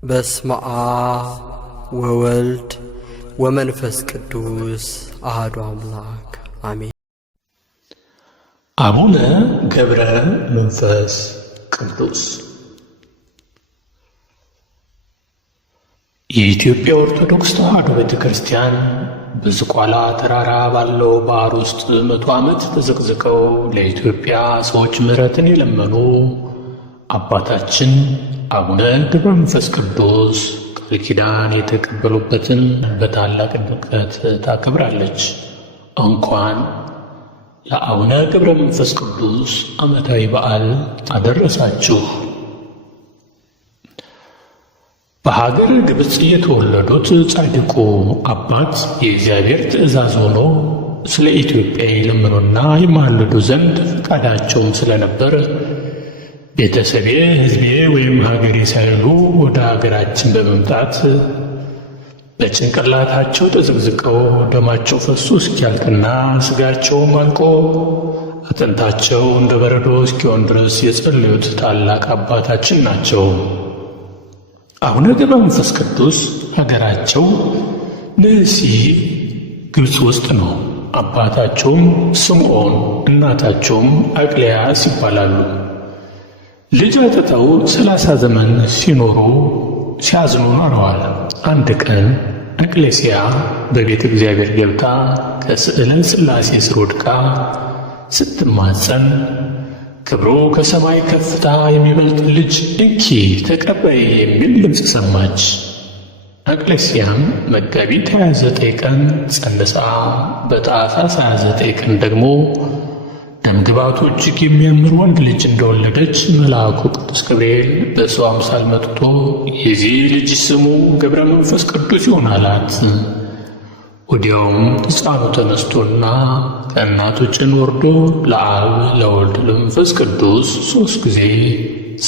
በስመ አብ ወወልድ ወመንፈስ ቅዱስ አሐዱ አምላክ አሜን። አቡነ ገብረ መንፈስ ቅዱስ የኢትዮጵያ ኦርቶዶክስ ተዋሕዶ ቤተ ክርስቲያን በዝቋላ ተራራ ባለው ባህር ውስጥ 100 ዓመት ተዘቅዝቀው ለኢትዮጵያ ሰዎች ምሕረትን የለመኑ አባታችን አቡነ ገብረ መንፈስ ቅዱስ ቃል ኪዳን የተቀበሉበትን በታላቅ ድምቀት ታከብራለች። እንኳን ለአቡነ ገብረ መንፈስ ቅዱስ ዓመታዊ በዓል አደረሳችሁ። በሀገር ግብፅ የተወለዱት ጻድቁ አባት የእግዚአብሔር ትእዛዝ ሆኖ ስለ ኢትዮጵያ ይለምኑና ይማልዱ ዘንድ ፈቃዳቸውም ስለነበር ቤተሰቤ፣ ሕዝቤ ወይም ሀገሬ ሳይሉ ወደ ሀገራችን በመምጣት በጭንቅላታቸው ተዘቅዝቀው ደማቸው ፈሶ እስኪያልቅና ሥጋቸውም አልቆ አጥንታቸው እንደ በረዶ እስኪሆን ድረስ የጸለዩት ታላቅ አባታችን ናቸው። አቡነ ገብረ መንፈስ ቅዱስ ሀገራቸው ንእሲ ግብፅ ውስጥ ነው። አባታቸውም ስምዖን እናታቸውም አቅልያስ ይባላሉ። ልጅ አጥተው 30 ዘመን ሲያዝኑ ኖረዋል። አንድ ቀን እቅሌስያ በቤተ እግዚአብሔር ገብታ ከስዕለ ሥላሴ ስር ወድቃ ስትማጸን ክብሩ ከሰማይ ከፍታ የሚበልጥ ልጅ እንኪ ተቀበይ የሚል ድምፅ ሰማች። እቅሌስያም መጋቢት 29 ቀን ጸንሳ በታኅሳስ 29 ቀን ደግሞ ደምግባቱ እጅግ የሚያምር ወንድ ልጅ እንደወለደች መልአኩ ቅዱስ ገብርኤል በሰው አምሳል መጥቶ የዚህ ልጅ ስሙ ገብረ መንፈስ ቅዱስ ይሆን አላት። ወዲያውም ሕፃኑ ተነስቶና ከእናቱ ጭን ወርዶ ለአብ ለወልድ ለመንፈስ ቅዱስ 3 ጊዜ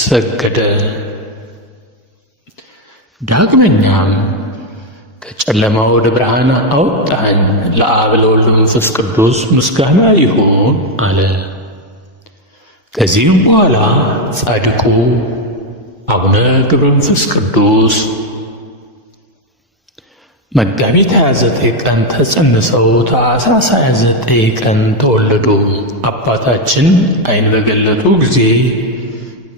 ሰገደ። ዳግመኛም ከጨለማ ወደ ብርሃን አወጣኝ፣ ለአብ ለወልድ ለመንፈስ ቅዱስ ምስጋና ይሁን አለ። ከዚህም በኋላ ጻድቁ አቡነ ገብረ መንፈስ ቅዱስ መጋቢት 29 ቀን ተጸንሰው ታኅሳስ 29 ቀን ተወለዱ። አባታችን ዓይን በገለጡ ጊዜ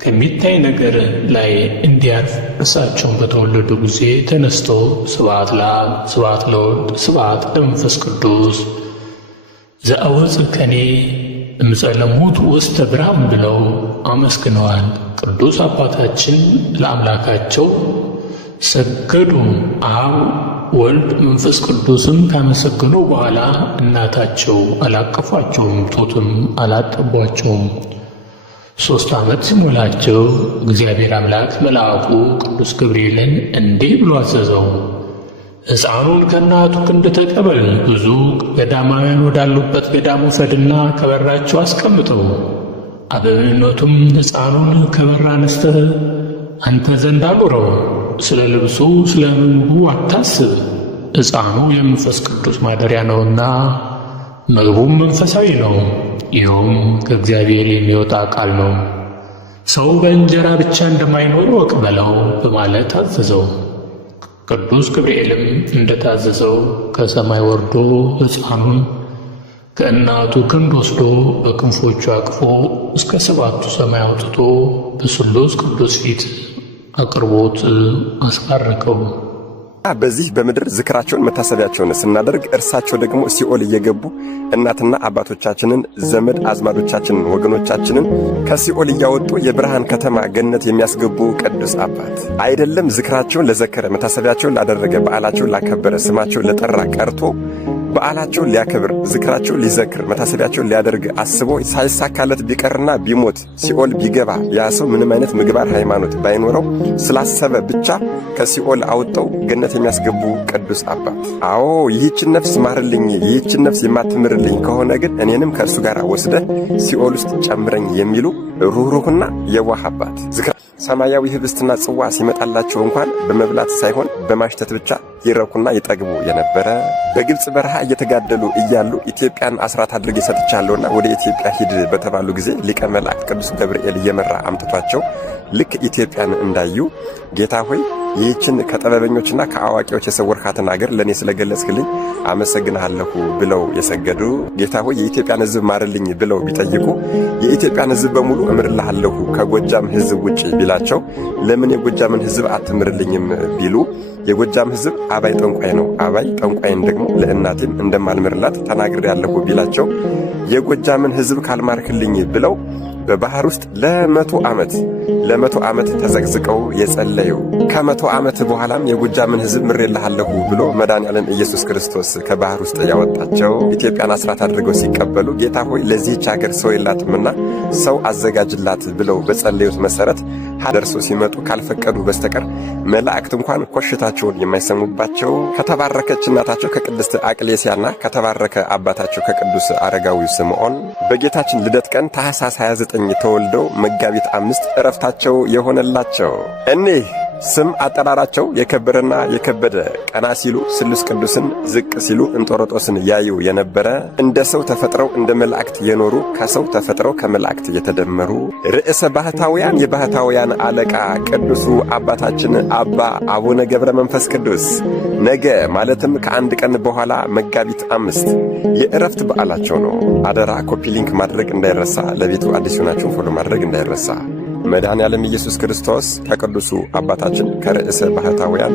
ከሚታይ ነገር ላይ እንዲያርፍ እርሳቸውን በተወለዱ ጊዜ ተነስተው ስብሐት ለአብ ስብሐት ለወልድ ስብሐት ለመንፈስ ቅዱስ ዘአወጽእከኒ እምጸለሙት ውስተ ብርሃን ብለው አመስግነዋል። ቅዱስ አባታችን ለአምላካቸው ሰገዱ። አብ ወልድ መንፈስ ቅዱስም ካመሰገኑ በኋላ እናታቸው አላቀፏቸውም፣ ጡትም አላጠቧቸውም። 3 ዓመት ሲሞላቸው እግዚአብሔር አምላክ መልአኩ ቅዱስ ገብርኤልን እንዲህ ብሎ አዘዘው፣ ሕፃኑን ከእናቱ ክንድ ተቀበል፣ ብዙ ገዳማውያን ወዳሉበት ገዳም ውሰድና ከበራቸው አስቀምጠው። አበምኔቱም ሕፃኑን ከበር አነስተህ አንተ ዘንድ አኑረው። ስለ ልብሱ ስለ ምግቡ አታስብ፣ ሕፃኑ የመንፈስ ቅዱስ ማደሪያ ነውና ምግቡም መንፈሳዊ ነው። ይኸውም ከእግዚአብሔር የሚወጣ ቃል ነው። ሰው በእንጀራ ብቻ እንደማይኖር እወቅ በለው በማለት አዘዘው። ቅዱስ ገብርኤልም እንደታዘዘው ከሰማይ ወርዶ ሕፃኑን ከእናቱ ክንድ ወስዶ በክንፎቹ አቅፎ እስከ 7ቱ ሰማይ አውጥቶ በስሉስ ቅዱስ ፊት አቅርቦት አስባረከው። በዚህ በምድር ዝክራቸውን መታሰቢያቸውን ስናደርግ እርሳቸው ደግሞ ሲኦል እየገቡ እናትና አባቶቻችንን ዘመድ አዝማዶቻችንን ወገኖቻችንን ከሲኦል እያወጡ የብርሃን ከተማ ገነት የሚያስገቡ ቅዱስ አባት አይደለም። ዝክራቸውን ለዘከረ መታሰቢያቸውን ላደረገ በዓላቸውን ላከበረ ስማቸውን ለጠራ ቀርቶ በዓላቸውን ሊያከብር ዝክራቸውን ሊዘክር መታሰቢያቸውን ሊያደርግ አስቦ ሳይሳካለት ቢቀርና ቢሞት ሲኦል ቢገባ ያ ሰው ምንም አይነት ምግባር ሃይማኖት ባይኖረው ስላሰበ ብቻ ከሲኦል አውጠው ገነት የሚያስገቡ ቅዱስ አባት። አዎ ይህችን ነፍስ ማርልኝ፣ ይህችን ነፍስ የማትምርልኝ ከሆነ ግን እኔንም ከእርሱ ጋር ወስደህ ሲኦል ውስጥ ጨምረኝ የሚሉ ሩህሩህና የዋህ አባት። ሰማያዊ ህብስትና ጽዋ ሲመጣላቸው እንኳን በመብላት ሳይሆን በማሽተት ብቻ ይረኩና ይጠግቡ የነበረ በግብፅ በረሃ እየተጋደሉ እያሉ ኢትዮጵያን አስራት አድርጌ ሰጥቻለሁና ወደ ኢትዮጵያ ሂድ በተባሉ ጊዜ ሊቀ መላእክት ቅዱስ ገብርኤል እየመራ አምጥቷቸው ልክ ኢትዮጵያን እንዳዩ ጌታ ሆይ ይህችን ከጥበበኞችና ከአዋቂዎች የሰወርካትን አገር ለእኔ ስለገለጽክልኝ አመሰግንሃለሁ ብለው የሰገዱ ጌታ ሆይ የኢትዮጵያን ሕዝብ ማርልኝ ብለው ቢጠይቁ የኢትዮጵያን ሕዝብ በሙሉ እምርልሃለሁ ከጎጃም ሕዝብ ውጭ ቢላቸው ለምን የጎጃምን ሕዝብ አትምርልኝም ቢሉ የጎጃም ሕዝብ አባይ ጠንቋይ ነው፣ አባይ ጠንቋይን ደግሞ ለእናቴም እንደማልምርላት ተናግሬያለሁ ቢላቸው የጎጃምን ሕዝብ ካልማርክልኝ ብለው በባህር ውስጥ ለመቶ ዓመት ተዘቅዝቀው የጸለዩ ከ100 ዓመት በኋላም የጎጃምን ሕዝብ ምሬልሃለሁ ብሎ መድኃኔዓለም ኢየሱስ ክርስቶስ ከባህር ውስጥ ያወጣቸው ኢትዮጵያን አስራት አድርገው ሲቀበሉ ጌታ ሆይ ለዚህች ሀገር ሰው የላትምና ሰው አዘጋጅላት ብለው በጸለዩት መሰረት ደርሶ ሲመጡ ካልፈቀዱ በስተቀር መላእክት እንኳን ኮሽታቸውን የማይሰሙባቸው ከተባረከች እናታቸው ከቅድስት አቅሌስያና ከተባረከ አባታቸው ከቅዱስ አረጋዊ ስምዖን በጌታችን ልደት ቀን ታኅሳስ 29 ተወልደው መጋቢት 5 ዕረፍታቸው የሆነላቸው እኒህ ስም አጠራራቸው የከበረና የከበደ ቀና ሲሉ ስሉስ ቅዱስን ዝቅ ሲሉ እንጦሮጦስን ያዩ የነበረ እንደ ሰው ተፈጥረው እንደ መላእክት የኖሩ ከሰው ተፈጥረው ከመላእክት የተደመሩ ርዕሰ ባህታውያን የባህታውያን አለቃ ቅዱሱ አባታችን አቡነ ገብረ መንፈስ ቅዱስ ነገ ማለትም ከአንድ ቀን በኋላ መጋቢት 5 የዕረፍት በዓላቸው ነው። አደራ ኮፒ ሊንክ ማድረግ እንዳይረሳ። ለቤቱ አዲስ ሆናችሁ ፎሎ ማድረግ እንዳይረሳ። መድኃኔዓለም ኢየሱስ ክርስቶስ ከቅዱሱ አባታችን ከርዕሰ ባህታውያን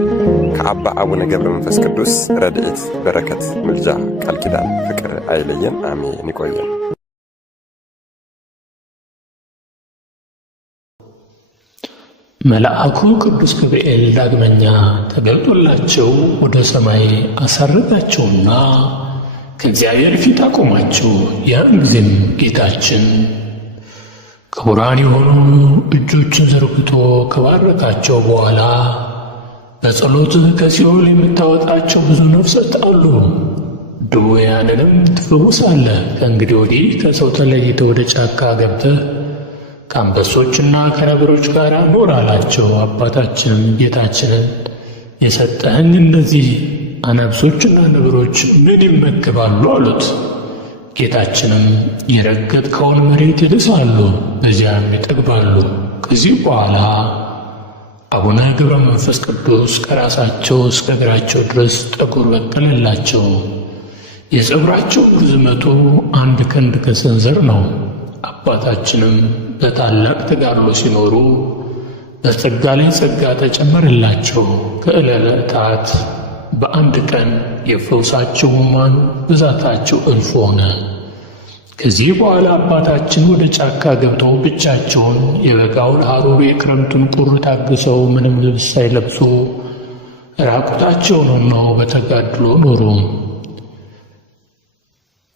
ከአባ አቡነ ገብረ መንፈስ ቅዱስ ረድኤት፣ በረከት፣ ምልጃ፣ ቃል ኪዳን፣ ፍቅር አይለየን። አሜን። ይቆየን። መልአኩ ቅዱስ ገብርኤል ዳግመኛ ተገልጦላቸው ወደ ሰማይ አሳረጋቸውና ከእግዚአብሔር ፊት አቆማቸው። ያን ጊዜም ጌታችን ክቡራን የሆኑ እጆቹን ዘርግቶ ከባረካቸው በኋላ በጸሎት ከሲኦል የምታወጣቸው ብዙ ነፍሳት አሉ፣ ድውያንንም ትፈውሳለህ። ከእንግዲህ ወዲህ ከሰው ተለይተህ ወደ ጫካ ገብተህ ከአንበሶችና ከነብሮች ጋር ኑር አላቸው። አባታችንም ጌታችንን የሰጠህን እነዚህ አናብሶችና ነብሮች ምን ይመገባሉ አሉት። ጌታችንም የረገጥከውን መሬት ይልሳሉ፣ በዚያም ይጠግባሉ። ከዚህ በኋላ አቡነ ገብረ መንፈስ ቅዱስ ከራሳቸው እስከ እግራቸው ድረስ ጠጉር በቀለላቸው። የፀጉራቸው ርዝመቱ 1 ክንድ ከሰንዘር ነው። አባታችንም በታላቅ ተጋድሎ ሲኖሩ በጸጋ ላይ ጸጋ ተጨመረላቸው። ከዕለታት በአንድ ቀን የፈውሳቸው ሕሙማን ብዛታቸው እልፍ ሆነ። ከዚህ በኋላ አባታችን ወደ ጫካ ገብተው ብቻቸውን የበጋውን ሐሩር የክረምቱን ቁር ታግሰው ምንም ልብስ ሳይለብሱ ራቁታቸውን ሆነው በተጋድሎ ኖሩ።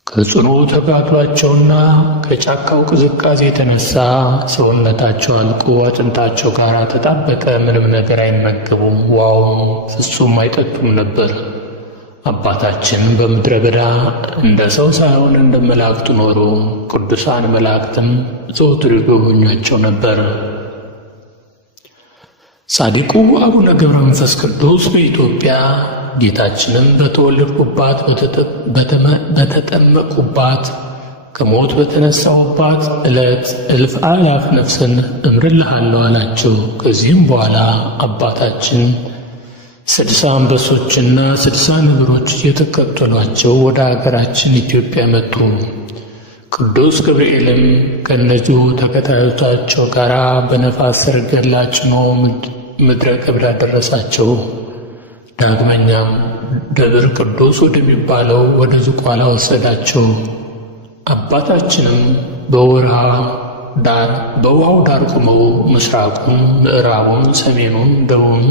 ከጽኑ ተጋድሏቸውና ከጫካው ቅዝቃዜ የተነሳ ሰውነታቸው አልቆ አጥንታቸው ጋር ተጣበቀ። ምንም ነገር አይመገቡም፣ ውሃውም ፍጹም አይጠጡም ነበር። አባታችን በምድረ በዳ እንደ ሰው ሳይሆን እንደ መላእክቱ ኖሩ። ቅዱሳን መላእክትም ዘወትር ይጎበኟቸው ነበር። ጻድቁ አቡነ ገብረ መንፈስ ቅዱስ በኢትዮጵያ ጌታችንም በተወለድኩባት በተጠመቁባት ከሞት በተነሳውባት ዕለት እልፍ አእላፍ ነፍስን እምርልሃለሁ አላቸው። ከዚህም በኋላ አባታችን 60 አንበሶችና 60 ነብሮች እየተከተሏቸው ወደ አገራችን ኢትዮጵያ መጡ። ቅዱስ ገብርኤልም ከእነዚሁ ተከታዮቻቸው ጋር በነፋስ ሰረገላ ጭኖ ምድረ ከብድ አደረሳቸው። ዳግመኛም ደብር ቅዱስ ወደሚባለው ወደ ዝቋላ ወሰዳቸው። አባታችንም በውሃው ዳር ቆመው ምስራቁን፣ ምዕራቡን፣ ሰሜኑን፣ ደቡቡን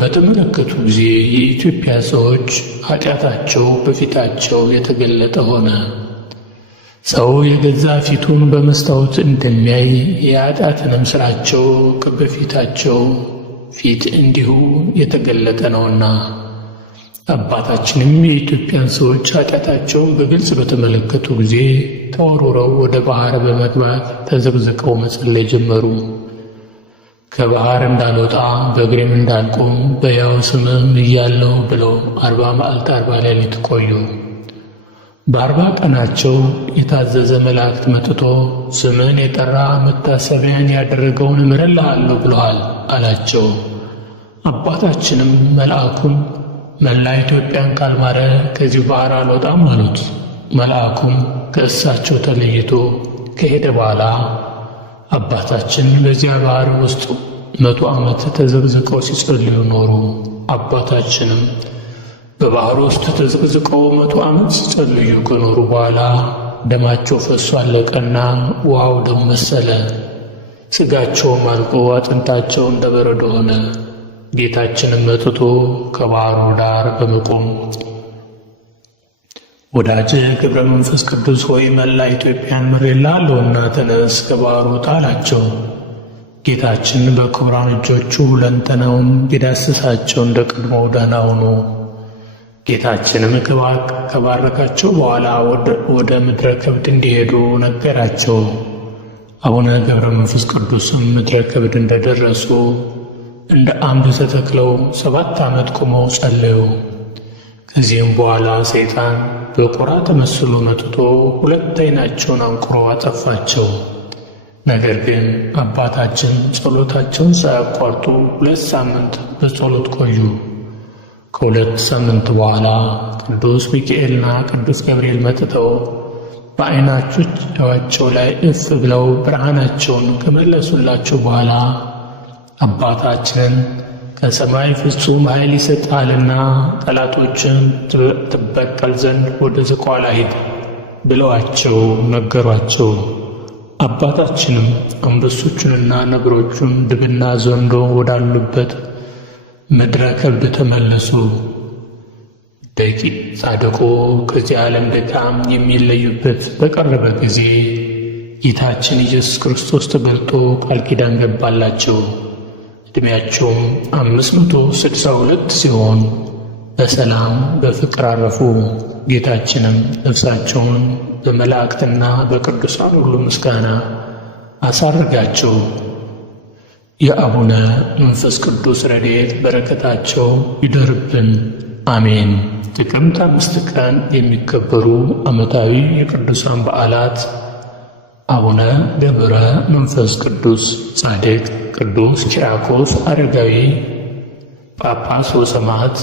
በተመለከቱ ጊዜ የኢትዮጵያ ሰዎች ኃጢአታቸው በፊታቸው የተገለጠ ሆነ። ሰው የገዛ ፊቱን በመስታወት እንደሚያይ የኃጢአትንም ሥራቸው በፊታቸው ፊት እንዲሁ የተገለጠ ነውና፣ አባታችንም የኢትዮጵያን ሰዎች ኃጢአታቸውን በግልጽ በተመለከቱ ጊዜ ተወርውረው ወደ ባሕር በመግባት ተዘቅዝቀው መጸለይ ጀመሩ። ከባሕር እንዳልወጣ በእግሬም እንዳልቆም በሕያው ስምም እያለሁ ብለው 40 መዓልት 40 ሌሊት ቆዩ። በ40 ቀናቸው የታዘዘ መላእክት መጥቶ ስምን የጠራ መታሰቢያን ያደረገውን እምርልሃለሁ ብሎሃል አላቸው። አባታችንም መልአኩን መላ ኢትዮጵያን ካልማረ ከዚህ ባሕር አልወጣም አሉት። መልአኩም ከእሳቸው ተለይቶ ከሄደ በኋላ አባታችን በዚያ ባሕር ውስጥ 100 ዓመት ተዘቅዝቀው ሲጸልዩ ኖሩ። አባታችንም በባሕር ውስጥ ተዘቅዝቀው 100 ዓመት ሲጸልዩ ከኖሩ በኋላ ደማቸው ፈሶ አለቀና ውሃው ደም መሰለ። ሥጋቸውም አልቆ አጥንታቸው እንደ በረዶ ሆነ። ጌታችንም መጥቶ ከባሕሩ ዳር በመቆም ወዳጄ ገብረ መንፈስ ቅዱስ ሆይ መላ ኢትዮጵያን ምሬልሃለሁና ተነስ፣ ከባሕሩ ውጣ አላቸው። ጌታችን በክቡራን እጆቹ ሁለንተናውን ቢዳስሳቸው እንደ ቀድሞው ደህና ሆኑ። ጌታችንም ከባረካቸው በኋላ ወደ ምድረ ከብድ እንዲሄዱ ነገራቸው። አቡነ ገብረ መንፈስ ቅዱስም ምድረ ከብድ እንደደረሱ እንደ አምድ ተተክለው 7 ዓመት ቆመው ጸለዩ። ከዚህም በኋላ ሰይጣን በቁራ ተመስሎ መጥቶ 2 ዓይናቸውን አንቁሮ አጠፋቸው። ነገር ግን አባታችን ጸሎታቸውን ሳያቋርጡ 2 ሳምንት በጸሎት ቆዩ። ከ2 ሳምንት በኋላ ቅዱስ ሚካኤልና ቅዱስ ገብርኤል መጥተው በዓይናቸው ላይ እፍ ብለው ብርሃናቸውን ከመለሱላቸው በኋላ አባታችንን ከሰማይ ፍጹም ኃይል ይሰጣልና ጠላቶችን ትበቀል ዘንድ ወደ ዝቋላ ሂድ ብለዋቸው ነገሯቸው። አባታችንም አንበሶቹንና ነብሮቹን ድብና ዘንዶ ወዳሉበት ምድረ ከብድ ተመለሱ። ጻድቁ ከዚህ ዓለም ድካም የሚለዩበት በቀረበ ጊዜ ጌታችን ኢየሱስ ክርስቶስ ተገልጦ ቃል ኪዳን ገባላቸው። ዕድሜያቸውም 562 ሲሆን በሰላም በፍቅር አረፉ። ጌታችንም ነፍሳቸውን በመላእክትና በቅዱሳን ሁሉ ምስጋና አሳረጋቸው። የአቡነ መንፈስ ቅዱስ ረድኤት በረከታቸው ይደርብን፣ አሜን። ጥቅምት 5 ቀን የሚከበሩ ዓመታዊ የቅዱሳን በዓላት አቡነ ገብረ መንፈስ ቅዱስ ጻድቅ፣ ቅዱስ ኪርያቆስ አረጋዊ ጳጳስ ወሰማዕት፣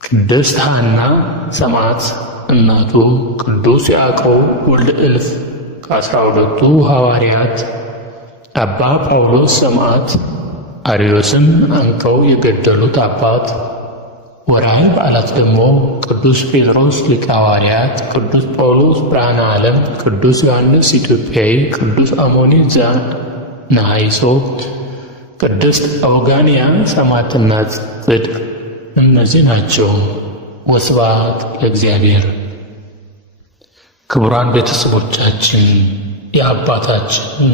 ቅድስት ሐና ሰማዕት እናቱ፣ ቅዱስ ያዕቆብ ወልደ እልፍ ከ12ቱ ሐዋርያት፣ አባ ጳውሎስ ሰማዕት አርዮስን አንቀው የገደሉት አባት። ወርኃዊ በዓላት ደግሞ ቅዱስ ጴጥሮስ ሊቀ ሐዋርያት፣ ቅዱስ ጳውሎስ ብርሃነ ዓለም፣ ቅዱስ ዮሐንስ ኢትዮጵያዊ፣ ቅዱስ አሞኒ ዘነሃይሶ፣ ቅድስት አውጋንያ ሰማዕትና ጽድቅ። እነዚህ ናቸው። ወስብሐት ለእግዚአብሔር። ክቡራን ቤተሰቦቻችን የአባታችን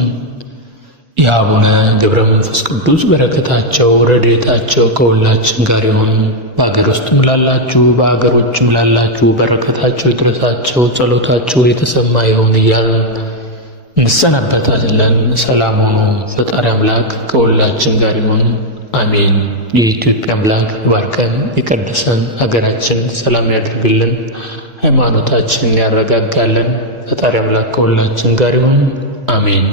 የአቡነ ገብረ መንፈስ ቅዱስ በረከታቸው ረድኤታቸው ከሁላችን ጋር ይሁን። በአገር ውስጥም ላላችሁ በአገር ውጭም ላላችሁ በረከታቸው ይድረሳቸው፣ ጸሎታቸው የተሰማ ይሁን እያልን እንሰናበታለን። ሰላም ሁኑ። ፈጣሪ አምላክ ከሁላችን ጋር ይሁን፣ አሜን። የኢትዮጵያ አምላክ ይባርከን ይቀድሰን፣ ሀገራችን ሰላም ያድርግልን፣ ሃይማኖታችንን ያረጋጋልን። ፈጣሪ አምላክ ከሁላችን ጋር ይሁን፣ አሜን።